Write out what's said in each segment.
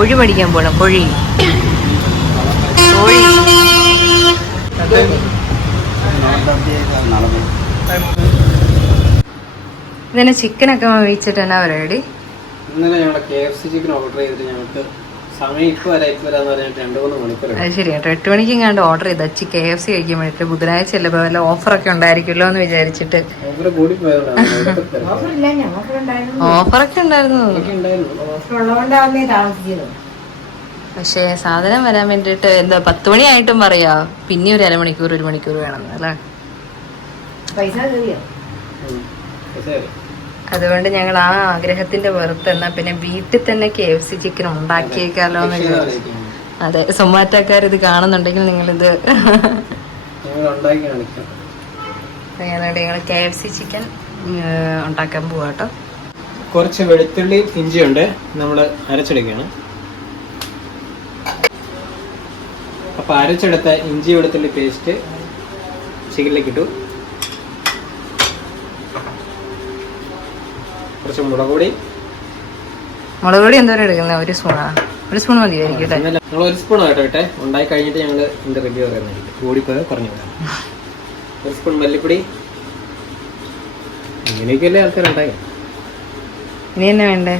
കോഴി മേടിക്കാൻ പോണം. കോഴി ഇതിന് ചിക്കനൊക്കെ വേവിച്ചിട്ട് എന്നാ പരിപാടി? ഇന്നലെ ഞങ്ങളുടെ KFC ചിക്കൻ ഓർഡർ ചെയ്തിട്ട് ഞങ്ങൾക്ക് സമയം ഇപ്പൊ വരാന്ന് പറഞ്ഞിട്ട് 2-3 മണിക്കൂർ. അത് ശരി കേട്ടോ. 8 മണിക്ക് ഇങ്ങാണ്ട് ഓർഡർ ചെയ്ത KFC കഴിക്കാൻ വേണ്ടിട്ട്. ബുധനാഴ്ച അല്ലേ, വല്ല ഓഫറൊക്കെ ഉണ്ടായിരിക്കുമല്ലോ എന്ന് വിചാരിച്ചിട്ട്. ഓഫറൊക്കെ ഉണ്ടായിരുന്നു, പക്ഷേ സാധനം വരാൻ വേണ്ടിട്ട് എന്താ 10 മണിയായിട്ടും പറയാ പിന്നെ ഒരു 1 മണിക്കൂർ വേണം അല്ലേ. അതുകൊണ്ട് ഞങ്ങൾ ആ ആഗ്രഹത്തിന്റെ പുറത്ത് എന്നാ പിന്നെ വീട്ടിൽ തന്നെ KFC ചിക്കൻ ഉണ്ടാക്കിയേക്കാലോ എന്ന് വിചാരിച്ചു. അതെ, സൊമാറ്റോക്കാർ ഇത് കാണുന്നുണ്ടെങ്കിൽ നിങ്ങളിത് ഞങ്ങൾ KFC ചിക്കൻ ഉണ്ടാക്കാൻ പോവാട്ടോ. കുറച്ച് വെളുത്തുള്ളി ഇഞ്ചിയുണ്ട്, നമ്മൾ അരച്ചെടുക്കുകയാണ്. അപ്പൊ അരച്ചെടുത്ത ഇഞ്ചി വെളുത്തുള്ളി പേസ്റ്റ് ചിക്കനിലേക്ക് ഇട്ടു. കുറച്ച് മുളക് പൊടി എന്തോരം എടുക്കുന്നത്? 1 സ്പൂണാ? 1 സ്പൂൺ മതിയായിരിക്കും. ഞങ്ങൾ 1 സ്പൂൺ ആയിട്ട് ഇട്ടെ. ഉണ്ടായി കഴിഞ്ഞിട്ട് ഞങ്ങൾ ഇതിന്റെ റിവ്യൂ പറയുന്നതായിരിക്കും. കൂടിപ്പോയോ കുറഞ്ഞു പോയാൽ 1 സ്പൂൺ മല്ലിപ്പൊടി. ഇങ്ങനെയൊക്കെയല്ലേ ആൾക്കാരുണ്ടായി. ഇനി എന്നാ വേണ്ടേ?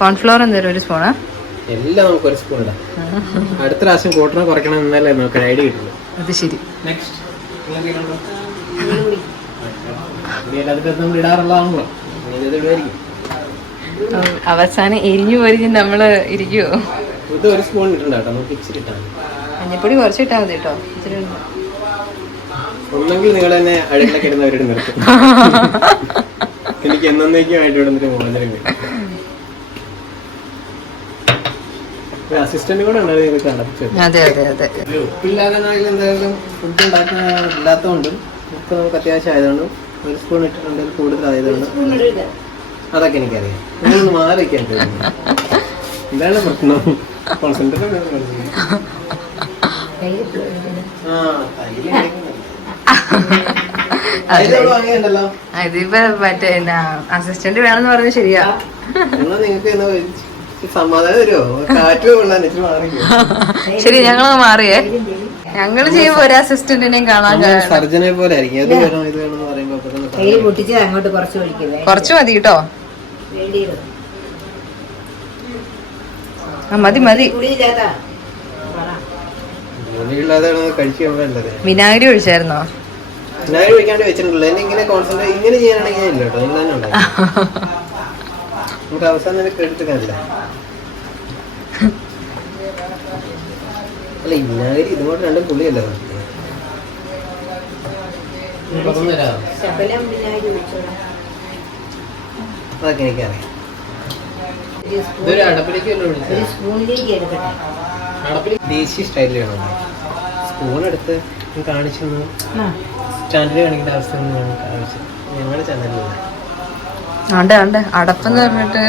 കോൺഫ്ലോർ എന്തോരം? 1 സ്പൂണാ? എല്ലാം നമുക്ക് 1 സ്പൂൺ ഇടാം. അടുത്ത പ്രാവശ്യം കൂട്ടണം കുറയ്ക്കണം എന്നല്ലേ നമുക്ക് ഐഡിയ കിട്ടുള്ളൂ. അത് ശരി. നെക്സ്റ്റ് നമ്മൾ ഇടാറുള്ളതാണല്ലോ, അവസാനം എരിഞ്ഞു പൊരിഞ്ഞ് നമ്മള് ഇരിക്കുവോ? ഇത് 1 സ്പൂൺ ഇട്ടുണ്ട് കേട്ടോ, നമുക്ക് ഇച്ചിരി ഇട്ടാൽ മതി. മഞ്ഞപ്പൊടി കുറച്ച് ഇട്ടാൽ മതി കേട്ടോ. ഇച്ചിരി ഒന്നെങ്കിൽ നിങ്ങൾ തന്നെ അടുക്കള കിടന്നവരോട് നിർത്തും. എനിക്ക് എന്നേക്കുമായിട്ട് ഇവിടെ നിന്നിട്ട് മോചനം കിട്ടും. അസിസ്റ്റന്റ് കൂടെ ഉണ്ടായിരുന്നു ഇതൊക്കെ അടച്ചു. ഉപ്പില്ലാതെ എന്തായാലും ഫുഡ് ഉണ്ടാക്കാൻ ഇല്ലാത്തതുകൊണ്ടും ഉപ്പ് നമുക്ക് അത്യാവശ്യം ആയതുകൊണ്ടും 1 സ്പൂൺ ഇട്ടിട്ടുണ്ടെങ്കിൽ കൂടുതൽ ആയതുകൊണ്ടും അതൊക്കെ എനിക്കറിയാം. നിങ്ങളൊന്ന് മാറി വയ്ക്കാൻ എന്താണ് പ്രശ്നം? ഇതിപ്പോ മറ്റേ അസിസ്റ്റന്റ് വേണമെന്ന് പറഞ്ഞ ശരിയാ. നിങ്ങൾക്ക് സമാധാനം വരുമോ? കാറ്റ് കൊള്ളാൻ ശരി, ഞങ്ങള് മാറിയേ. ഞങ്ങള് ചെയ്യുമ്പോ ഒരു അസിസ്റ്റന്റിനെയും കാണാൻ സർജനെ പോലെ ആയിരിക്കും. ഇത് വേണം ഇത് വേണം എന്ന് പറയുമ്പോ കുറച്ച് മതി കേട്ടോ. മതി. വിനാഗിരി ഒഴിച്ചായിരുന്നോ? വിനാഗിരി ഒഴിക്കാണ്ട് വെച്ചിട്ടുണ്ടല്ലോ. എന്നെ ഇങ്ങനെ കോൺസെൻട്രേറ്റ് ഇങ്ങനെ ചെയ്യാനാണെങ്കിൽ ഇല്ല കേട്ടോ. നിങ്ങൾ തന്നെ ഉണ്ടാവും. നമുക്ക് അവസാനം ക്രെഡിറ്റ് കാണില്ല. അല്ല, ഈ വിനാഗിരി ഇതുകൊണ്ട് 2 പുളിയല്ലേ? അതൊക്കെ എനിക്കറിയാം. ഇതൊരു അടപ്പിലേക്ക് ദേശീയ സ്റ്റൈലിൽ വേണം. സ്പൂൺ എടുത്ത് കാണിച്ചു സ്റ്റാൻഡിൽ കാണിക്കേണ്ട അവസ്ഥ ഞങ്ങളുടെ ചാനലില്ല. അടപ്പെന്ന് പറഞ്ഞിട്ട്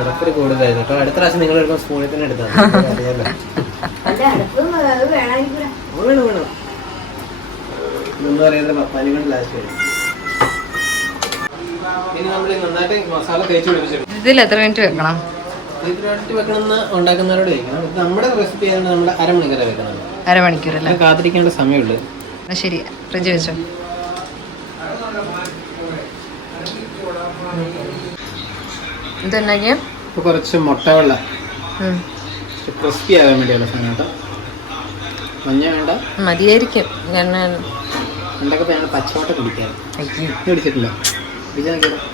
അടപ്പിൽ കൂടുതലായിരുന്നു കേട്ടോ. അടുത്ത പ്രാവശ്യം നിങ്ങൾ എടുക്കുമ്പോൾ സ്പൂണിൽ തന്നെ എടുത്താൽ അറിയാലോ. വേണം ഒന്നും അറിയാതെ പപ്പാനി കൊണ്ട് ലാസ്റ്റ് വരും. ഇനി നമ്മൾ നന്നായിട്ട് മസാല തേച്ച് പിടിപ്പിച്ചിട്ടുണ്ട്. ഇതിൽ എത്ര മിനിറ്റ് വെക്കണം? ഇതിനടുത്ത് വെക്കണമെന്ന് ഉണ്ടാക്കുന്നവരോട് ചോദിക്കണം. നമ്മുടെ റെസിപ്പി ആയതുകൊണ്ട് നമ്മൾ അരമണിക്കൂർ വെക്കുന്നത്. അരമണിക്കൂറല്ലേ? കാത്തിരിക്കേണ്ട സമയമുള്ളൂ. ശരി, ഫ്രിഡ്ജ് വെച്ചോ. ഇതെന്നാ കുറച്ച് മുട്ട വെള്ളം ക്രിസ്പി ആകാൻ വേണ്ടിയുള്ള സമയം കേട്ടോ. മഞ്ഞ വേണ്ട, മതിയായിരിക്കും. പണ്ടൊക്കെ ഞങ്ങൾ പച്ചമുട്ട കുടിക്കാറ്. കുടിച്ചിട്ടില്ല?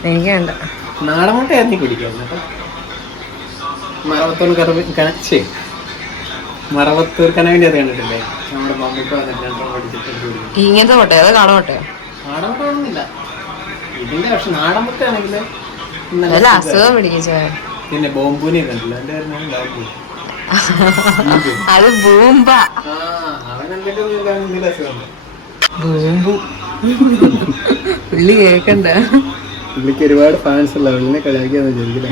എനിക്ക് വേണ്ട. നാടൻ മുട്ടയായിരുന്നു കുടിക്കാറ് കേട്ടോ. മറവത്തൂർ കനവിൻ്റെ അത് കണ്ടിട്ടില്ലേ? നമ്മുടെ മമ്മൂക്ക വന്നിട്ട് ഇങ്ങനത്തെ മുട്ട അത് നാടൻ മുട്ടയോ? നാടൻ മുട്ട ഒന്നുമില്ല ഇതിന്റെ. പക്ഷെ നാടൻ മുട്ട ആണെങ്കിൽ അസുഖം പിടിക്കോ? പിന്നെ ബോംബൂനെ കണ്ടില്ല? എന്റെ ബാബു. അത് ബൂമ്പ. ബൂമ്പു പുള്ളി കേക്കണ്ട. പുള്ളിക്ക് ഒരുപാട് ഫാൻസ് ഉള്ള പുള്ളിനെ കളിയാക്കിയാന്ന് വിചാരിക്കില്ല.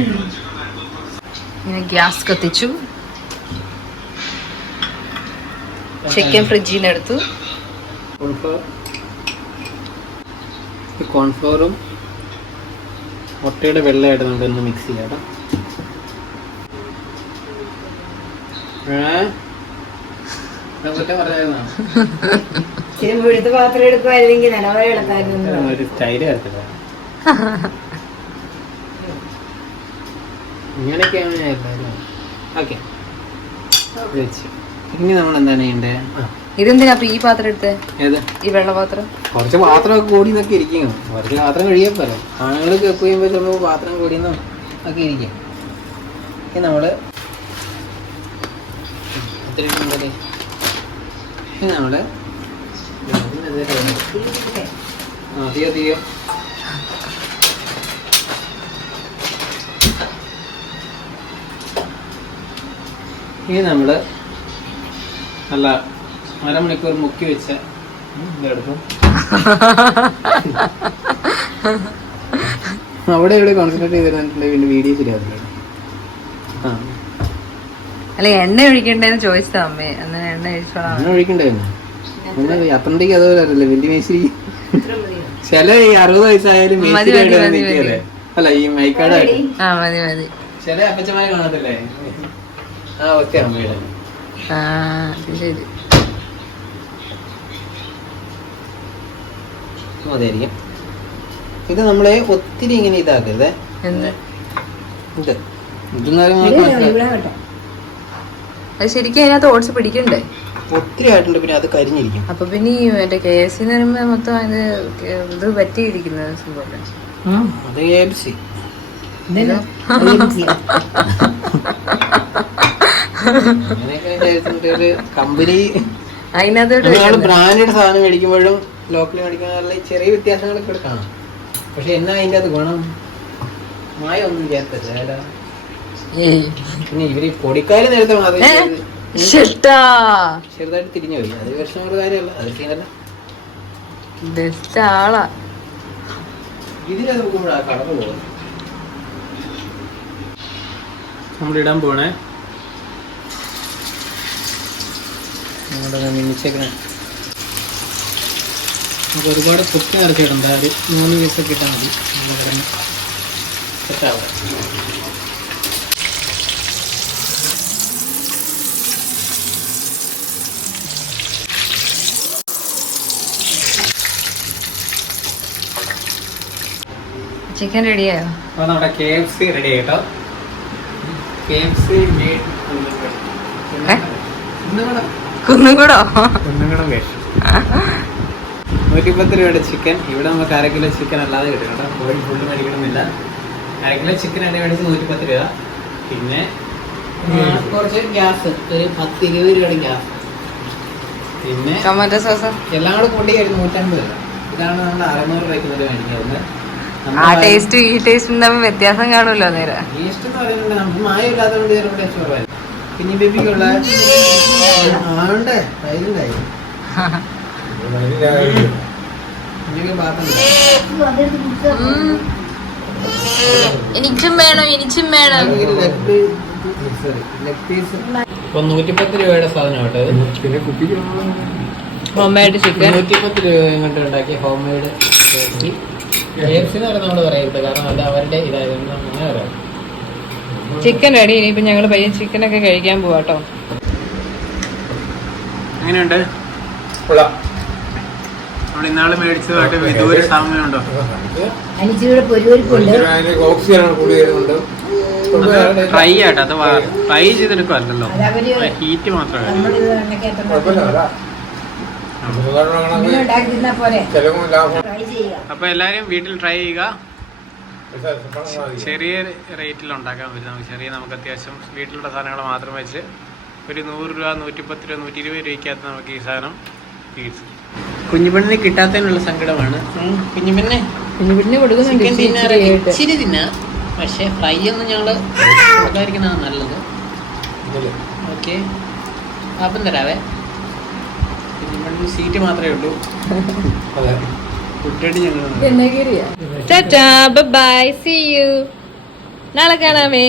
ഇങ്ങനെ ഗ്യാസ് കത്തിച്ചു. ചിക്കൻ ഫ്രിഡ്ജിൽ നിന്ന് എടുത്തു. കോൺഫ്ലവറും മുട്ടയുടെ വെള്ളമായിട്ട് നമുക്കൊന്ന് മിക്സ് ചെയ്യാം കേട്ടോ. പാത്രം എടുക്കുവായിരുന്നെങ്കിൽ നിലവരെ എടുക്കായിരുന്നു. ഒരു സ്റ്റൈല് വരത്തില്ല. ഇങ്ങനെയൊക്കെയാണ് എല്ലാവരും. ഓക്കെ, ഇനി നമ്മൾ എന്താണ് ചെയ്യണ്ടേ? ഇതെന്തിനാ ഈ പാത്രം എടുത്തേ? ഏത്? ഈ വെള്ളപാത്രം. കുറച്ച് പാത്രമൊക്കെ കൂടി എന്നൊക്കെ ഇരിക്കും. കുറച്ച് പാത്രം കഴിയാൻ പോലെ ആണുങ്ങൾ കപ്പ് ചെയ്യുമ്പോൾ ചിലപ്പോൾ പാത്രം കൂടിയെന്നും ഒക്കെ ഇരിക്കും. നമ്മള് നമ്മള് തീയോ ഇനി നമ്മള് നല്ല അരമണിക്കൂർ മുക്കി വെച്ച എടുക്കും. അവിടെ ഇവിടെ കോൺസെൻട്രേറ്റ് ചെയ്തിട്ടുണ്ടെങ്കിൽ വീഡിയോ ശരിയാവില്ല. അല്ല, എണ്ണ ഒഴിക്കണ്ടേന്ന് ചോദിച്ചതാ അമ്മേ. അങ്ങനെ എണ്ണ ഒഴിച്ചോളാം. എണ്ണ ഒഴിക്കണ്ടായിരുന്നു. അപ്പണ്ടേക്ക് അതുപോലെ അറിയില്ല. വലിയ മേശിരി ചില ഈ 60 വയസ്സായാലും മേശിരി അല്ല ഈ മൈക്കാട് ചില അപ്പച്ചമാരെ കാണത്തില്ലേ? ആ ഓക്കെ അമ്മയുടെ ശരി. അതായിരിക്കും. ഇത് നമ്മളെ ഒത്തിരി ഇങ്ങനെ ഇതാക്കരുത്. ഇത് അത് ശരിക്കും അതിനകത്ത് ഓട്സ് പിടിക്കണ്ടേ? ഒത്തിരി ആയിട്ടുണ്ട്. പിന്നെ അത് കരിഞ്ഞിരിക്കും. അപ്പൊ പിന്നെ ഈ മറ്റേ KFC എന്ന് പറയുമ്പോ മൊത്തം ഇത് പറ്റിയിരിക്കുന്നത് സംഭവം. അത് KFC കമ്പനി അതിനകത്ത് ബ്രാൻഡഡ് സാധനം മേടിക്കുമ്പോഴും ലോക്കൽ മേടിക്കുന്ന ചെറിയ വ്യത്യാസങ്ങളൊക്കെ ഇവിടെ കാണാം. പക്ഷെ എന്നാ അതിൻ്റെ അത് ഗുണം? മായ ഒന്നും ചെയ്യാത്ത. പിന്നെ ഇവര് പൊടിക്കാര് നേരത്തെ ചെറുതായിട്ട് തിരിഞ്ഞു പോയി. അത് വിഷമമുള്ള കാര്യമല്ല. അത് ചെയ്യുന്നല്ല. ഇതിനെ നോക്കുമ്പോഴാ കടന്നു പോകുന്നത്. നമ്മളിടാൻ പോണേ മിനിച്ചേക്കണേ. നമുക്ക് ഒരുപാട് കുക്കി നിറച്ചിടണ്ട. ഒരു 3 പീസൊക്കെ ഇട്ടാൽ മതി. കിടന്ന് സെറ്റാവുക. ചിക്കൻ റെഡിയായോ? അപ്പോൾ നമ്മുടെ KFC റെഡി ആയിട്ടോ. KFC കുന്നുകൂടോ 110 രൂപയുടെ ചിക്കൻ. ഇവിടെ നമുക്ക് 1/2 കിലോ ചിക്കൻ അല്ലാതെ കിട്ടും കേട്ടോ. കോഴി ഫുള്ള് മേടിക്കണമെന്നില്ല. 1/2 കിലോ ചിക്കൻ അടി മേടിച്ച് 110 രൂപ. പിന്നെ കുറച്ച് ഗ്യാസ്, ഒരു 10-20 രൂപയുടെ ഗ്യാസ്. പിന്നെ ടൊമാറ്റോ സോസ് എല്ലാം കൂടെ കൂട്ടി 150 രൂപ. ഇതാണ് നമ്മൾ 600 രൂപയ്ക്ക് മേടിക്കുന്നത്. ആ ടേസ്റ്റ് ഈ ടേസ്റ്റും തമ്മിൽ വ്യത്യാസം കാണുമല്ലോ നേരം. ടേസ്റ്റ് എന്ന് പറയുന്നത് നമുക്ക് മായമില്ലാത്തതുകൊണ്ട് ചിലപ്പോൾ ടേസ്റ്റ് കുറവായിരുന്നു. പിന്നെ ബേബിക്കുള്ള ആണ്ടേ തൈരുണ്ടായി. എനിക്കും വേണം, എനിക്കും വേണം. 110 രൂപയുടെ സാധനം കേട്ടോ. ഹോം മെയ്ഡ് ചിക്കൻ 110 രൂപ ഇങ്ങോട്ട് ഉണ്ടാക്കിയ ഹോം മെയ്ഡ് KFC എന്ന് പറയുന്നത് നമ്മൾ പറയരുത്. കാരണം അത് അവരുടെ ഇതായതുകൊണ്ട് അങ്ങനെ പറയാം. Chicken ready. ഇനിയിപ്പോ ഞങ്ങള് പയ്യൻ ചിക്കനൊക്കെ കഴിക്കാൻ പോവാട്ടോ. എങ്ങനെയുണ്ട്? നമ്മൾ ഇന്നാള് മേടിച്ചതായിട്ട് ഇതുവരെ സാമ്യമുണ്ടോ? ഫ്രൈ ആട്ടോ. അത് ഫ്രൈ ചെയ്തെടുക്കുമല്ലോ, ഹീറ്റ് മാത്രമേ. അപ്പൊ എല്ലാരും വീട്ടിൽ ട്രൈ ചെയ്യുക. ചെറിയ റേറ്റിൽ ഉണ്ടാക്കാൻ പറ്റും. നമുക്ക് അത്യാവശ്യം വീട്ടിലുള്ള സാധനങ്ങൾ മാത്രം വെച്ച് ഒരു 100 രൂപ, 110 രൂപ, 120 രൂപയ്ക്കകത്ത് നമുക്ക് ഈ സാധനം കിട്ടും. കുഞ്ഞുപെണ്ണിന് കിട്ടാത്തതിനുള്ള സങ്കടമാണ്. കുഞ്ഞുപെണ്ണിന് ഇച്ചിരി തിന്നാ. പക്ഷെ ഫ്രൈ ഒന്നും ഞങ്ങള് കൊടുക്കാതിരിക്കുന്നതാണ് നല്ലത്. ഓക്കെ, അപ്പം തരാവേ. കുഞ്ഞുപെണ്ണിന് സീറ്റ് മാത്രമേ ഉള്ളൂ. അതെ, കുട്ടിയായിട്ട് ഞങ്ങൾ ബൈ, സീ യു. നാളെ കാണാമേ.